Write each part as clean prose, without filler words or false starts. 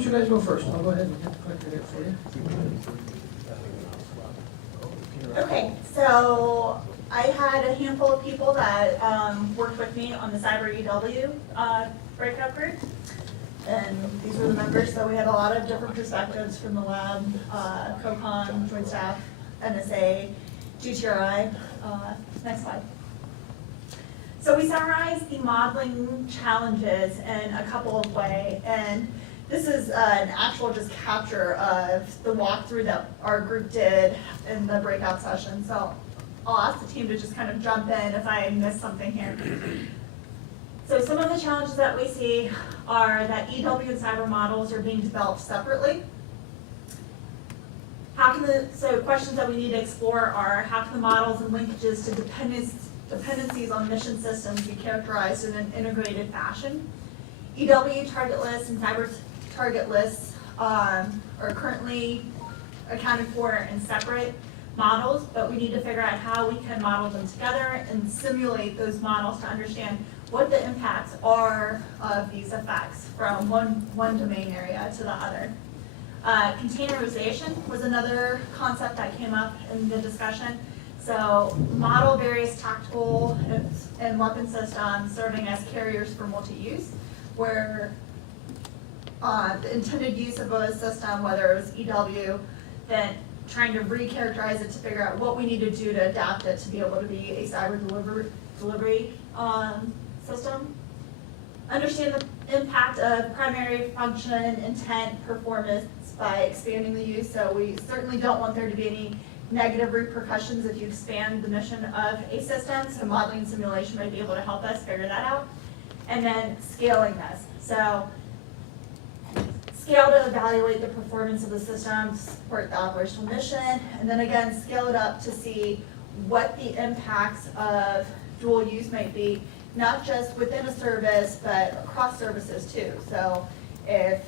don't you guys go first? I'll go ahead and get the clicker there for you. Okay, so I had a handful of people that worked with me on the Cyber EW breakout group. And these were the members, so we had a lot of different perspectives from the lab, COCON, Joint Staff, NSA, GTRI. Next slide. So we summarized the modeling challenges in a couple of ways, and this is an actual just capture of the walkthrough that our group did in the breakout session. So I'll ask the team to just kind of jump in if I miss something here. So some of the challenges that we see are that EW and cyber models are being developed separately. So questions that we need to explore are how can the models and linkages to dependencies on mission systems be characterized in an integrated fashion? EW target lists and cyber target lists are currently accounted for in separate models, but we need to figure out how we can model them together and simulate those models to understand what the impacts are of these effects from one domain area to the other. Containerization was another concept that came up in the discussion. So model various tactical and weapon systems serving as carriers for multi-use, where the intended use of a system, whether it was EW, then trying to recharacterize it to figure out what we need to do to adapt it to be able to be a cyber delivery system. Understand the impact of primary function, intent, performance by expanding the use. So we certainly don't want there to be any negative repercussions if you expand the mission of a system. So modeling and simulation might be able to help us figure that out. And then scaling this. So scale to evaluate the performance of the system, to support the operational mission, and then again, scale it up to see what the impacts of dual use might be, not just within a service, but across services too. So if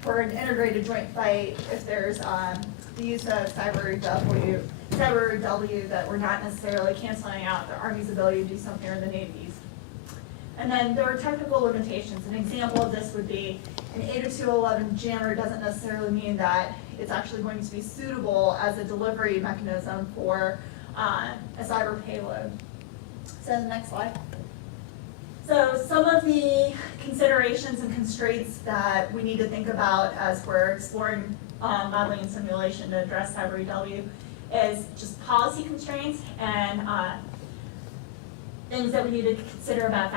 for an integrated joint fight, if there's the use of cyber W that we're not necessarily canceling out the Army's ability to do something or the Navy's. And then there are technical limitations. An example of this would be an 802.11 jammer doesn't necessarily mean that it's actually going to be suitable as a delivery mechanism for a cyber payload. So the next slide. So some of the considerations and constraints that we need to think about as we're exploring modeling and simulation to address cyber EW is just policy constraints and things that we need to consider about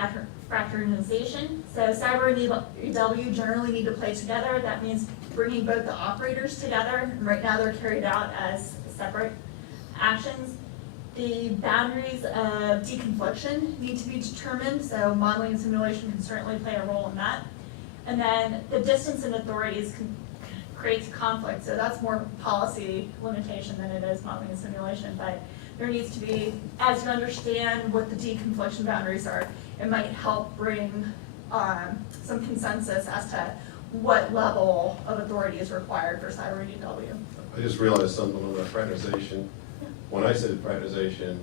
fraternization. So cyber and EW generally need to play together. That means bringing both the operators together. And right now they're carried out as separate actions. The boundaries of deconfliction need to be determined, so modeling and simulation can certainly play a role in that. And then the distance and authorities creates conflict, so that's more policy limitation than it is modeling and simulation, but there needs to be, as you understand what the deconfliction boundaries are, it might help bring some consensus as to what level of authority is required for cyber EW. I just realized something on that fraternization. When I said fraternization,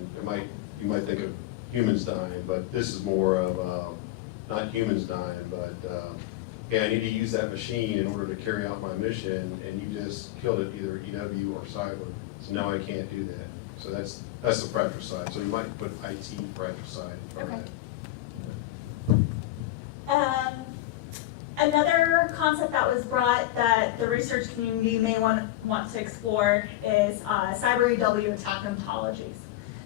you might think of humans dying, but this is more of not humans dying, but yeah, I need to use that machine in order to carry out my mission, and you just killed it either EW or cyber. So now I can't do that. So that's the fratricide. So you might put IT fratricide in front of that. Another concept that was brought that the research community may want to explore is cyber EW attack ontologies.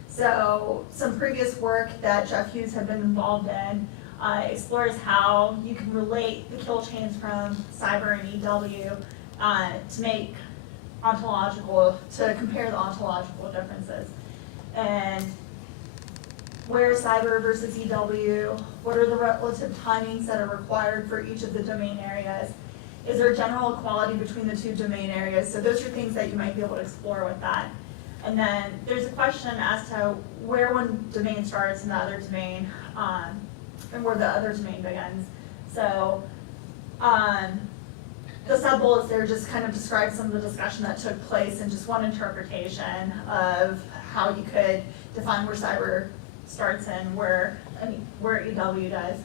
So some previous work that Jeff Hughes had been involved in explores how you can relate the kill chains from cyber and EW to compare the ontological differences. And where cyber versus EW, what are the relative timings that are required for each of the domain areas? Is there general equality between the two domain areas? So those are things that you might be able to explore with that. And then there's a question as to where one domain starts and the other domain, and where the other domain begins. So the sub-bullets there just kind of describe some of the discussion that took place and just one interpretation of how you could define where cyber starts and where EW does.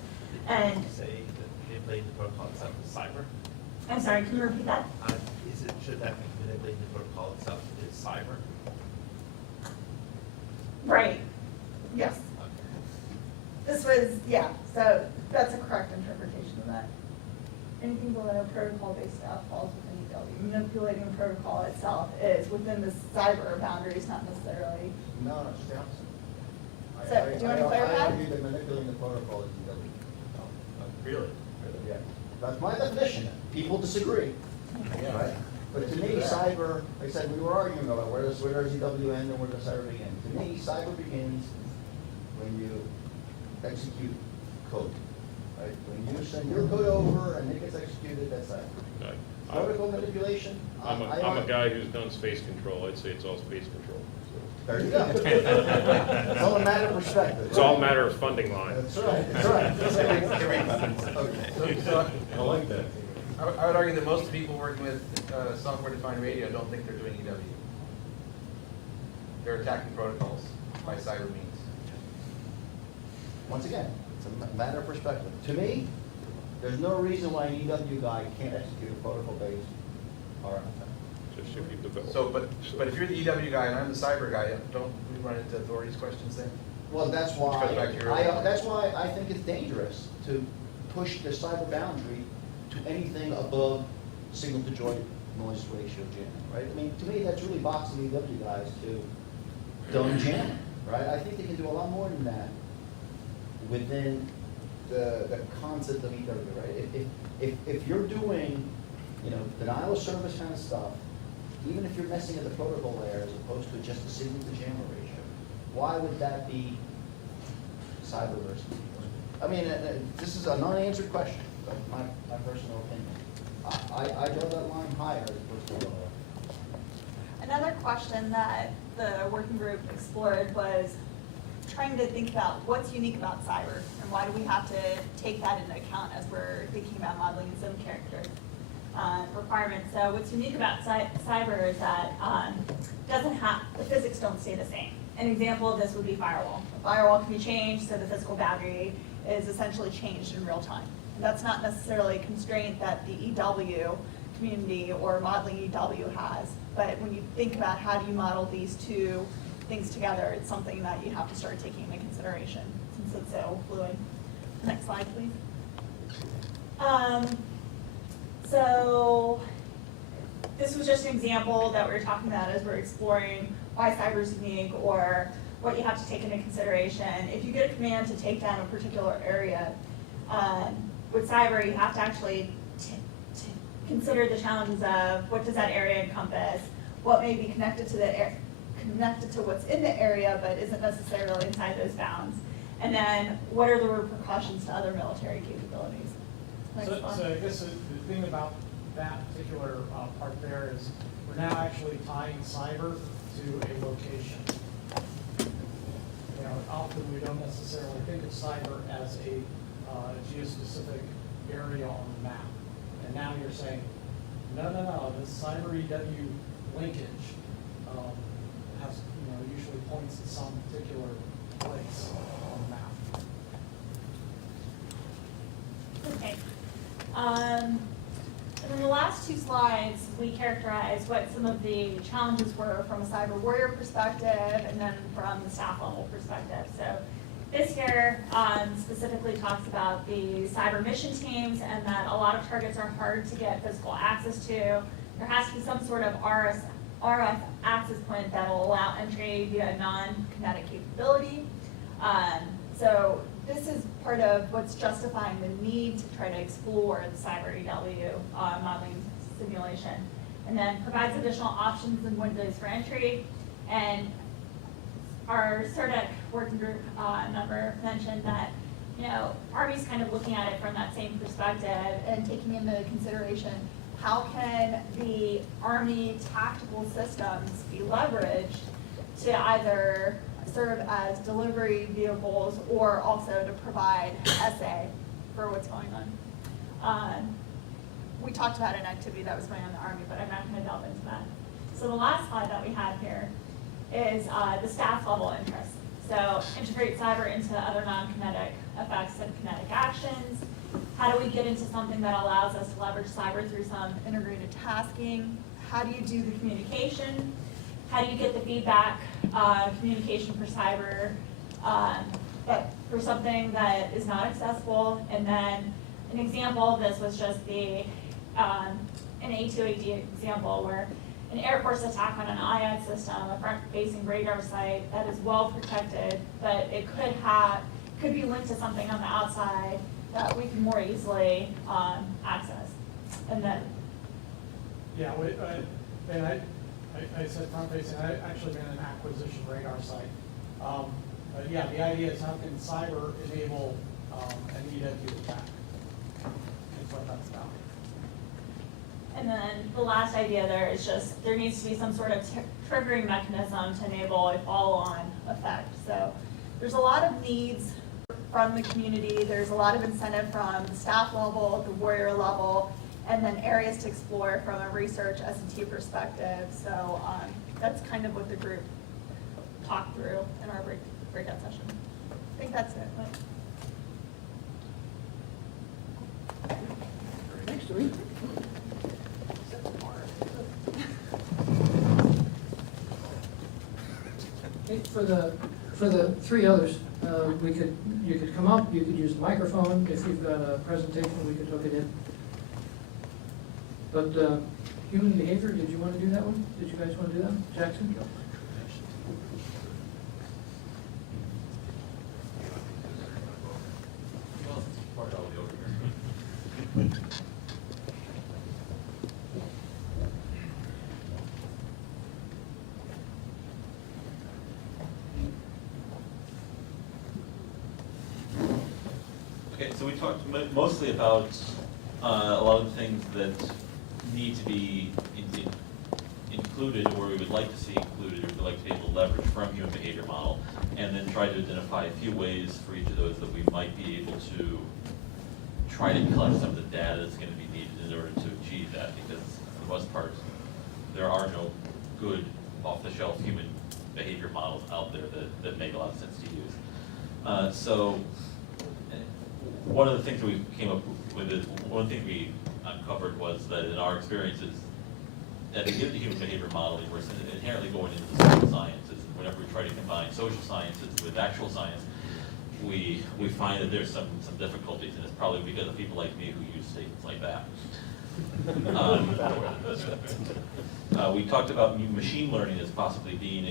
And say that they played the protocol concept of cyber? I'm sorry, can you repeat that? Should that be manipulating the protocol itself? Is cyber? Right, yes. This was, yeah, so that's a correct interpretation of that. Anything below protocol-based stuff falls within EW. Manipulating the protocol itself is within the cyber boundaries, not necessarily. No, it's the opposite. So, do you want to clarify? I argue that manipulating the protocol is EW. Really? Yeah, that's my definition. People disagree, right? But to me, cyber, like I said, we were arguing about where does EW end and where does cyber begin. To me, cyber begins when you execute code, right? When you send your code over and it gets executed, that's cyber. Protocol manipulation, I'm a guy who's done space control. I'd say it's all space control. So there you go. It's all a matter of perspective. it's all a matter of funding line. That's right, that's right. Okay. I like that. I would argue that most people working with software-defined radio don't think they're doing EW. They're attacking protocols by cyber means. Once again, it's a matter of perspective. To me, there's no reason why an EW guy can't execute a protocol-based RF. Just if you develop. So, but if you're the EW guy and I'm the cyber guy, don't we run into authorities questions then? Well, that's Which goes back to your earlier point. that's why I think it's dangerous to push the cyber boundary to anything above signal-to-joint noise ratio jamming, right? I mean, to me, that's really boxing EW guys to dumb jamming, right? I think they can do a lot more than that within the concept of EW, right? If you're doing, denial of service kind of stuff, even if you're messing at the protocol layer as opposed to just the signal-to-jammer ratio, why would that be cyber versus EW? I mean, this is a non-answered question, but my personal opinion. I draw that line higher as opposed to lower. Another question that the working group explored was trying to think about what's unique about cyber and why do we have to take that into account as we're thinking about modeling some character requirements. So what's unique about cyber is that the physics don't stay the same. An example of this would be firewall. A firewall can be changed, so the physical boundary is essentially changed in real time. That's not necessarily a constraint that the EW community or modeling EW has, but when you think about how do you model these two things together, it's something that you have to start taking into consideration since it's so fluid. Next slide, please. So this was just an example that we were talking about as we're exploring why cyber is unique or what you have to take into consideration. If you get a command to take down a particular area, with cyber you have to actually consider the challenges of what does that area encompass, what may be connected to what's in the area but isn't necessarily inside those bounds, and then what are the repercussions to other military capabilities. Next So slide. I guess the thing about that particular part there is we're now actually tying cyber to a location. Often we don't necessarily think of cyber as a geospecific area on the map. And now you're saying, no, this cyber EW linkage has, usually points to some particular place on the map. Okay. And in the last two slides, we characterized what some of the challenges were from a cyber warrior perspective and then from the staff level perspective. So this here specifically talks about the cyber mission teams and that a lot of targets are hard to get physical access to. There has to be some sort of RF access point that will allow entry via non-kinetic capability. So this is part of what's justifying the need to try to explore the cyber EW modeling simulation. And then provides additional options and windows for entry. And our CERDEC working group member mentioned that, Army's kind of looking at it from that same perspective and taking into consideration how can the Army tactical systems be leveraged to either serve as delivery vehicles or also to provide SA for what's going on. We talked about an activity that was going on in the Army, but I'm not going to delve into that. So the last slide that we have here is the staff level interest. So integrate cyber into other non-kinetic effects and kinetic actions. How do we get into something that allows us to leverage cyber through some integrated tasking? How do you do the communication? How do you get the feedback, communication for cyber, but for something that is not accessible? And then an example of this was just an A2AD example where an Air Force attack on an IAD system, a front-facing radar site that is well protected, but it could be linked to something on the outside that we can more easily access. And then, Yeah, and I said front facing, I actually meant an acquisition radar site. But yeah, the idea is how can cyber enable an EW attack? That's what that's about. and then the last idea there is just there needs to be some sort of triggering mechanism to enable a follow-on effect. So there's a lot of needs from the community. There's a lot of incentive from the staff level, the warrior level, and then areas to explore from a research S&T perspective. So that's kind of what the group talked through in our breakout session. I think that's it. Thanks, Doreen. Okay, for the three others, you could come up, you could use the microphone. If you've got a presentation, we could hook it in. But human behavior, did you want to do that one? Did you guys want to do that one? Jackson? Okay, so we talked mostly about a lot of the things that need to be included, or we would like to see included, or we'd like to be able to leverage from human behavior model, and then try to identify a few ways for each of those that we might be able to try to collect some of the data that's going to be needed in order to achieve that, because for the most part, there are no good off-the-shelf human behavior models out there that make a lot of sense to use. So one of the things we came up with is, one thing we uncovered was that in our experiences, that to get the human behavior modeling, we're inherently going into the social sciences. And whenever we try to combine social sciences with actual science, we find that there's some difficulties, and it's probably because of people like me who use statements like that. We talked about machine learning as possibly being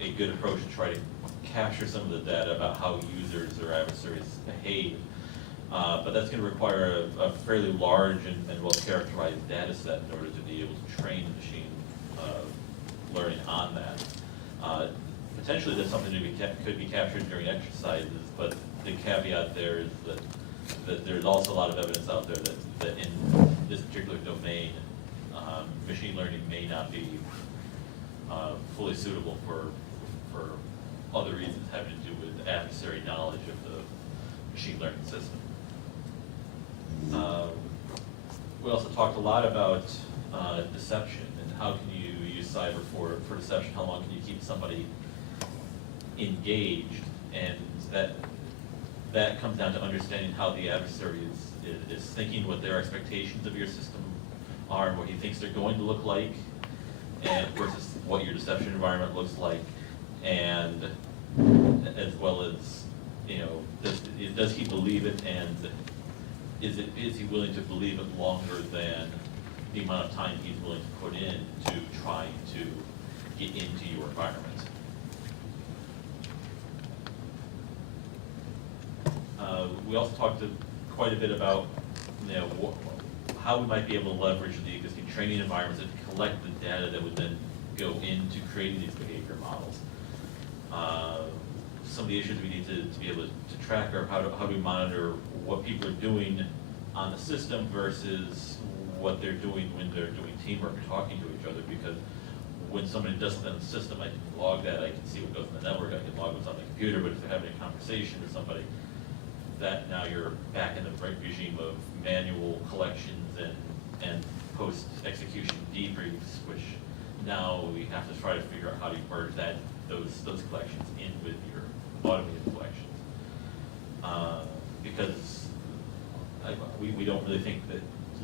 a good approach to try to capture some of the data about how users or adversaries behave. But that's going to require a fairly large and well-characterized data set in order to be able to train the machine learning on that. Potentially that's something that could be captured during exercises, but the caveat there is that there's also a lot of evidence out there that in this particular domain, machine learning may not be fully suitable for other reasons having to do with adversary knowledge of the machine learning system. We also talked a lot about deception and how can you use cyber for deception, how long can you keep somebody engaged, and that comes down to understanding how the adversary is thinking, what their expectations of your system are, and what he thinks they're going to look like, and versus what your deception environment looks like, and as well as, you know, does he believe it, and is he willing to believe it longer than the amount of time he's willing to put in to trying to get into your environment. We also talked quite a bit about, you know, how we might be able to leverage the existing training environments and collect the data that would then go into creating these behavior models. Some of the issues we need to be able to track are how do we monitor what people are doing on the system versus what they're doing when they're doing teamwork or talking to each other, because when somebody does something on the system, I can log that, I can see what goes in the network, I can log what's on the computer, but if they're having a conversation with somebody, that now you're back in the regime of manual collections and post-execution debriefs, which now we have to try to figure out how do you merge those collections in with your automated collections. Because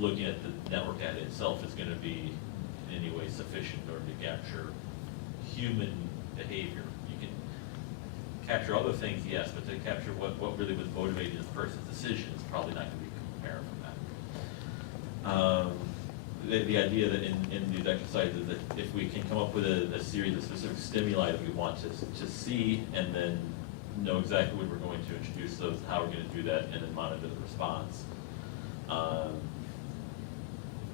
looking at the network ad itself is gonna be in any way sufficient in order to capture human behavior. You can capture other things, yes, but to capture what really was motivating the person's decision is probably not gonna be comparable from that. The idea that in these exercises, that if we can come up with a series of specific stimuli that we want to see, and then know exactly when we're going to introduce those, how we're gonna do that, and then monitor the response.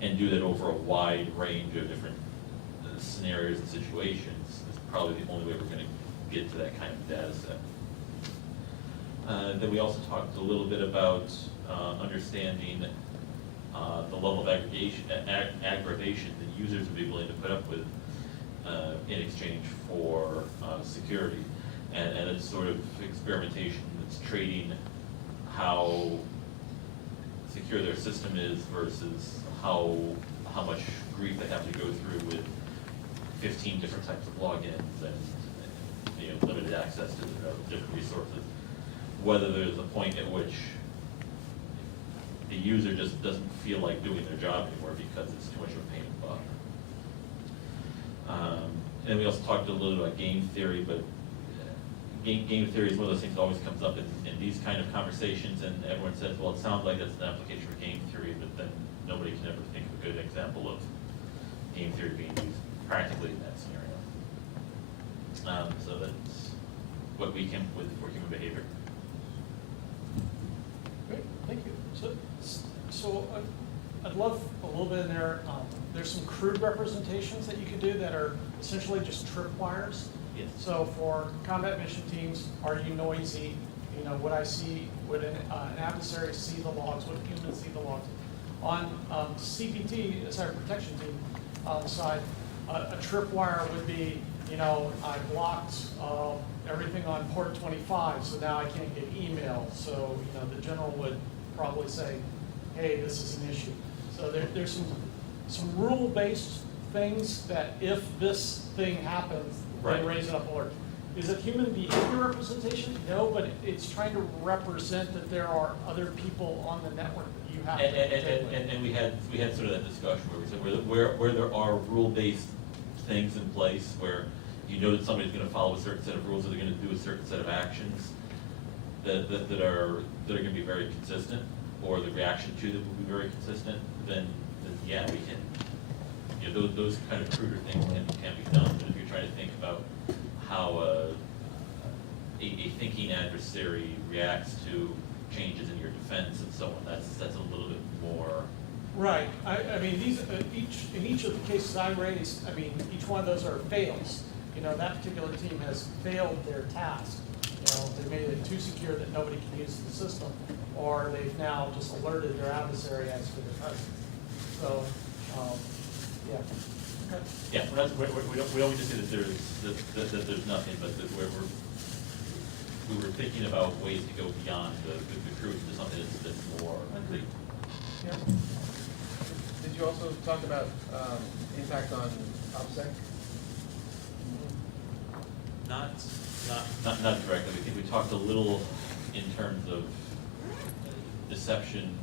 And do that over a wide range of different scenarios and situations, is probably the only way we're gonna get to that kind of data set. Then we also talked a little bit about understanding the level of aggravation that users would be willing to put up with in exchange for security. And it's sort of experimentation that's trading how secure their system is versus how much grief they have to go through with 15 different types of logins and limited access to different resources. Whether there's a point at which the user just doesn't feel like doing their job anymore because it's too much of a pain in the butt. And we also talked a little bit about game theory, but game theory is one of those things that always comes up in these kind of conversations, and everyone says, well, it sounds like that's an application for game theory, but then nobody can ever think of a good example of game theory being used practically in that scenario. So that's what we came up with for human behavior. Great, thank you. So I'd love a little bit in there, there's some crude representations that you could do that are essentially just tripwires. Yes. So for combat mission teams, are you noisy? Would would an adversary see the logs? Would humans see the logs? On CPT, cyber protection team side, a tripwire would be, I blocked everything on port 25, so now I can't get email. So, the general would probably say, hey, this is an issue. So there's some rule-based things that if this thing happens, they Right. raise it up alert. Is it human behavior representation? No, but it's trying to represent that there are other people on the network that you have to protect with. And we had sort of that discussion where we said where there are rule-based things in place where you know that somebody's going to follow a certain set of rules, or they're going to do a certain set of actions that are going to be very consistent, or the reaction to them will be very consistent, then yeah, we can. Those kind of cruder things can be done. But if you're trying to think about how a thinking adversary reacts to changes in your defense and so on, that's a little bit more. Right, I mean, these, in each of the cases I raised, each one of those are fails. That particular team has failed their task. They made it too secure that nobody can use the system, or they've now just alerted their adversary as to their presence. So, yeah. Okay. Yeah, we don't mean to say that there's nothing, but that we were thinking about ways to go beyond the cruise to something that's more complete. Yeah. Did you also talk about impact on OPSEC? Not directly. I think we talked a little in terms of deception,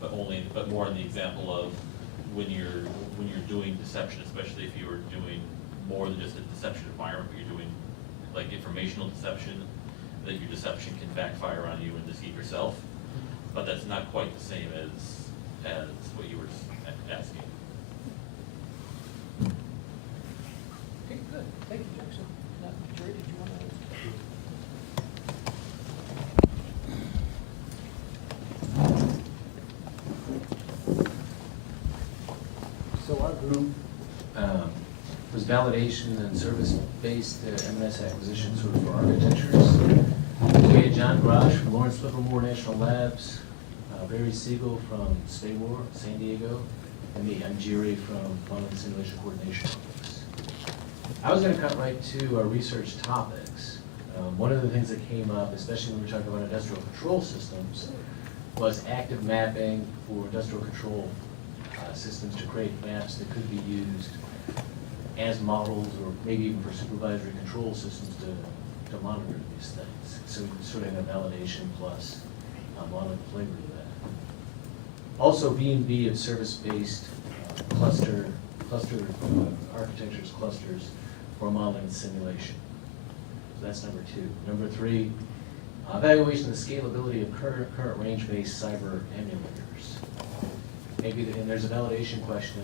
but more in the example of when you're doing deception, especially if you are doing more than just a deception environment, but you're doing like informational deception, that your deception can backfire on you and deceive yourself. But that's not quite the same as what you were asking. Okay, good. Thank you, Jackson. Now, Jerry, did you want to? So our group was validation and service-based M&S acquisition sort of for architectures. We had John Grosh from Lawrence Livermore National Labs, Barry Siegel from SPAWAR, San Diego, and me, I'm Jerry from Plumbing Simulation Coordination Office. I was going to cut right to our research topics. One of the things that came up, especially when we were talking about industrial control systems, was active mapping for industrial control systems to create maps that could be used as models or maybe even for supervisory control systems to monitor these things. So we sort of have validation plus modeling flavor to Also, B&B of service-based cluster architectures, clusters for modeling and simulation. So that's number 2. Number 3, evaluation of the scalability of current range-based cyber emulators. Maybe, and there's a validation question,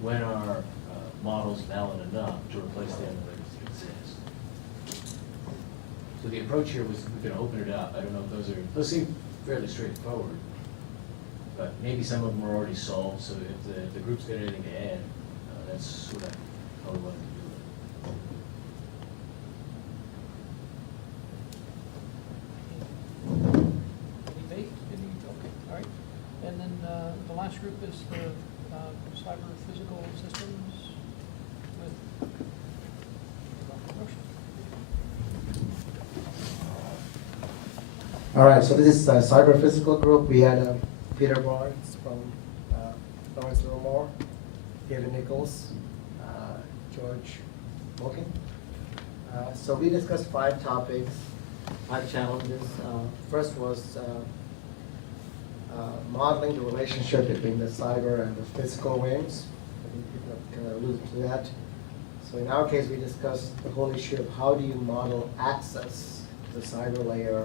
when are models valid enough to replace the emulators that exist? So the approach here was we're gonna open it up. I don't know if those seem fairly straightforward, but maybe some of them are already solved, so if the group's got anything to add, that's sort of how we wanted to do it. Any okay, all right. And then the last group is the CyberPhysical systems with Dr. Roche. All right, so this is CyberPhysical group. We had Peter Barnes from Lawrence Livermore, David Nichols, George Mokin. So we discussed 5 topics, 5 challenges. First was modeling the relationship between the cyber and the physical wings. I think people have kind of alluded to that. So in our case, we discussed the whole issue of how do you model access to the cyber layer,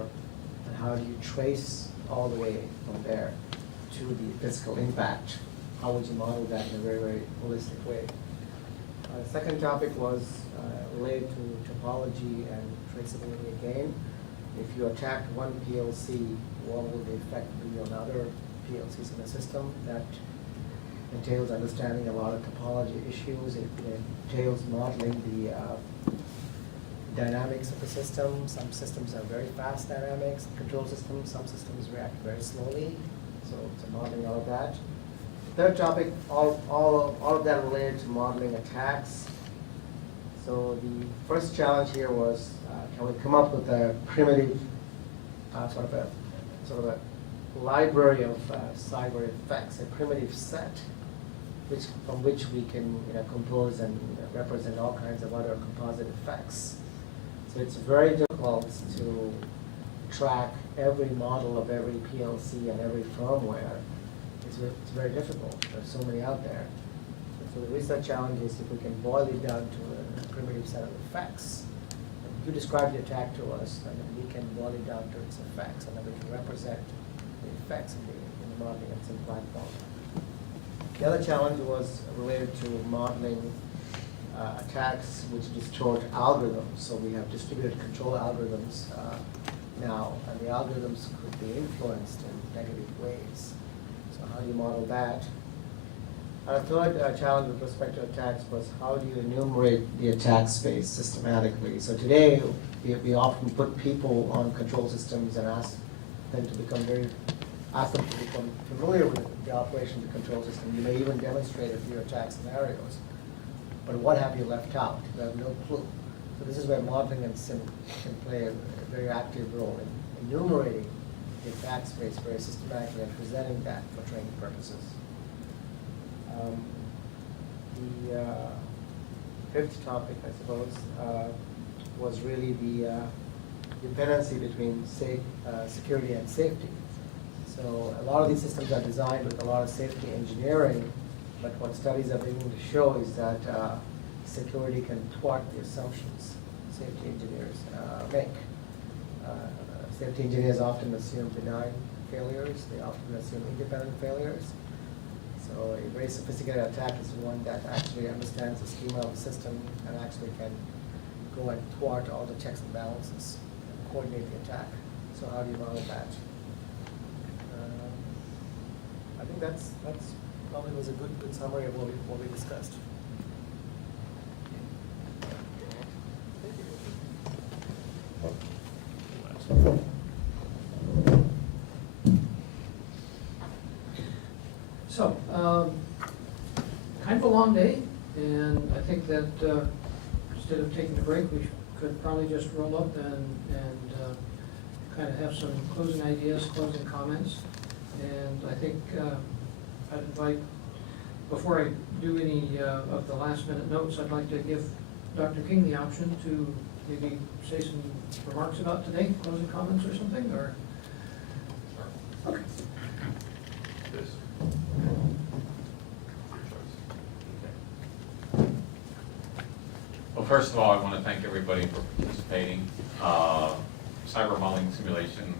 and how do you trace all the way from there to the physical impact. How would you model that in a very, very holistic way? The second topic was related to topology and traceability again. If you attack one PLC, what will the effect be on other PLCs in the system? That entails understanding a lot of topology issues. It entails modeling the dynamics of the system. Some systems have very fast dynamics, control systems. Some systems react very slowly. So modeling all of that. Third topic, all of that related to modeling attacks. So the first challenge here was, can we come up with a primitive, sort of a library of cyber effects, a primitive set, from which we can compose and represent all kinds of other composite effects. So it's very difficult to track every model of every PLC and every firmware. It's very difficult. There's so many out there. So the research challenge is if we can boil it down to a primitive set of effects. If you describe the attack to us, and then we can boil it down to its effects, and then we can represent the effects in the modeling and sim platform. The other challenge was related to modeling attacks which distort algorithms. So we have distributed control algorithms now, and the algorithms could be influenced in negative ways. So how do you model that? Our third challenge with respect to attacks was how do you enumerate the attack space systematically? So today, we often put people on control systems and ask them to become familiar with the operation of the control system. You may even demonstrate a few attack scenarios. But what have you left out? You have no clue. So this is where modeling and sim can play a very active role in enumerating the attack space very systematically and presenting that for training purposes. The fifth topic, I suppose, was really the dependency between security and safety. So a lot of these systems are designed with a lot of safety engineering, but what studies are beginning to show is that security can thwart the assumptions safety engineers make. Safety engineers often assume benign failures. They often assume independent failures. So a very sophisticated attack is one that actually understands the schema of the system and actually can go and thwart all the checks and balances and coordinate the attack. So how do you model that? I think that's probably was a good summary of what we discussed. So, kind of a long day, and I think that instead of taking a break, we could probably just roll up and kind of have some closing ideas, closing comments. And I think I'd invite, before I do any of the last minute notes, I'd like to give Dr. King the option to maybe say some remarks about today, closing comments or something, or? Okay. This. first of all, I want to thank everybody for participating. Cyber modeling simulation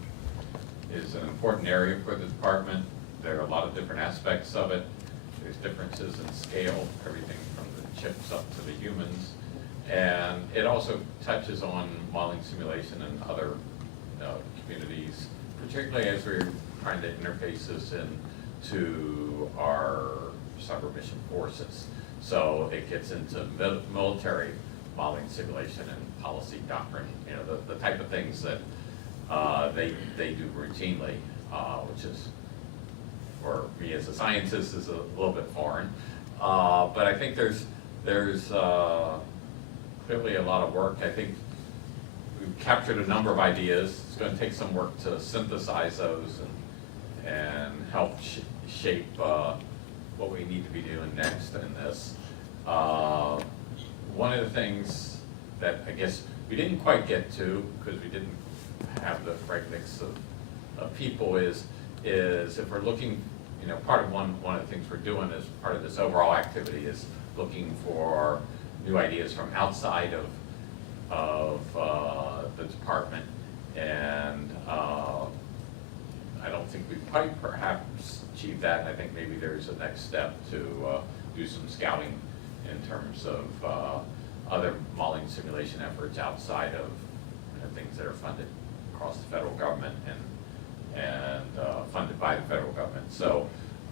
is an important area for the department. There are a lot of different aspects of it. There's differences in scale, everything from the chips up to the humans. And it also touches on modeling simulation in other communities, particularly as we're trying to interface this into our cyber mission forces. So it gets into military modeling simulation and policy doctrine, you know, the type of things that they do routinely, which is, for me as a scientist, is a little bit foreign. But I think there's clearly a lot of work. I think we've captured a number of ideas. It's going to take some work to synthesize those and help shape what we need to be doing next in this. One of the things that I guess we didn't quite get to, because we didn't have the right mix of people, is if we're looking, you know, part of one of the things we're doing as part of this overall activity is looking for new ideas from outside of the department. And I don't think we've quite perhaps achieved that. And I think maybe there's a next step to do some scouting in terms of other modeling simulation efforts outside of things that are funded across the federal government and funded by the federal government. So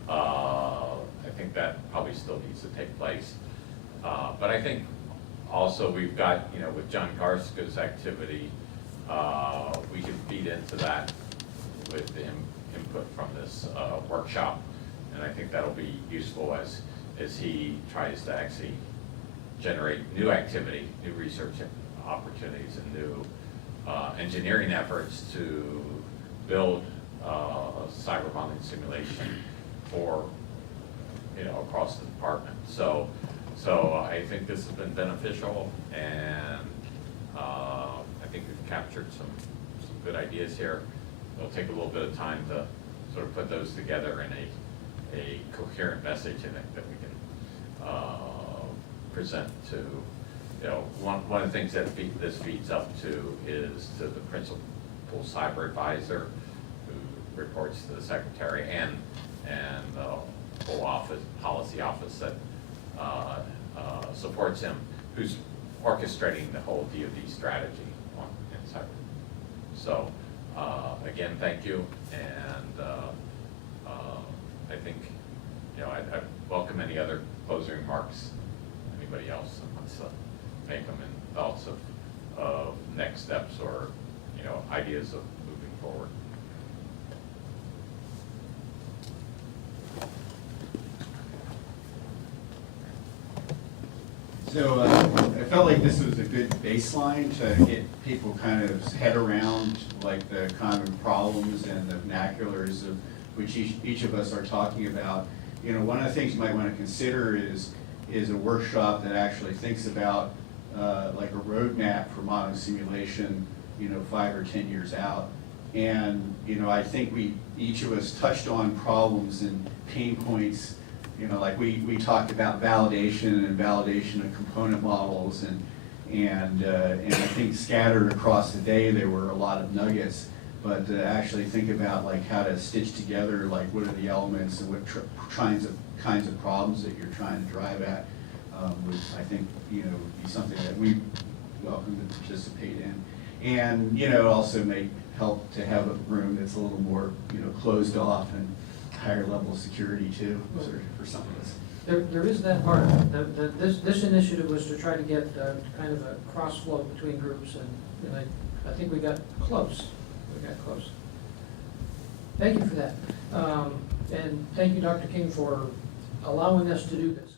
I think that probably still needs to take place. But I think also we've got, you know, with John Garska's activity, we can feed into that with the input from this workshop. And I think that'll be useful as he tries to actually generate new activity, new research opportunities, and new engineering efforts to build cyber modeling simulation for, you know, across the department. So I think this has been beneficial, and I think we've captured some good ideas here. It'll take a little bit of time to sort of put those together in a coherent message in it that we can present to, you know, one of the things that this feeds up to is to the principal cyber advisor, who reports to the secretary, and the whole office, policy office that supports him, who's orchestrating the whole DoD strategy in cyber. So again, thank you, and I think, you know, I welcome any other closing remarks. Anybody else that wants to make them in thoughts of next steps or, you know, ideas of moving forward. So I felt like this was a good baseline to get people kind of head around like the common problems and the vernaculars of which each of us are talking about. You know, one of the things you might want to consider is a workshop that actually thinks about like a roadmap for modeling simulation, you know, 5 or 10 years out. And, you know, I think each of us touched on problems and pain points. You know, like we talked about validation of component models, and I think scattered across the day there were a lot of nuggets. But to actually think about like how to stitch together, like what are the elements and what kinds of problems that you're trying to drive at, would, I think, you know, be something that we welcome to participate in. And, you know, also help to have a room that's a little more, you know, closed off and higher level security too for some of us. There is that part. This initiative was to try to get kind of a cross flow between groups, and I think we got close. Thank you for that. And thank you, Dr. King, for allowing us to do this.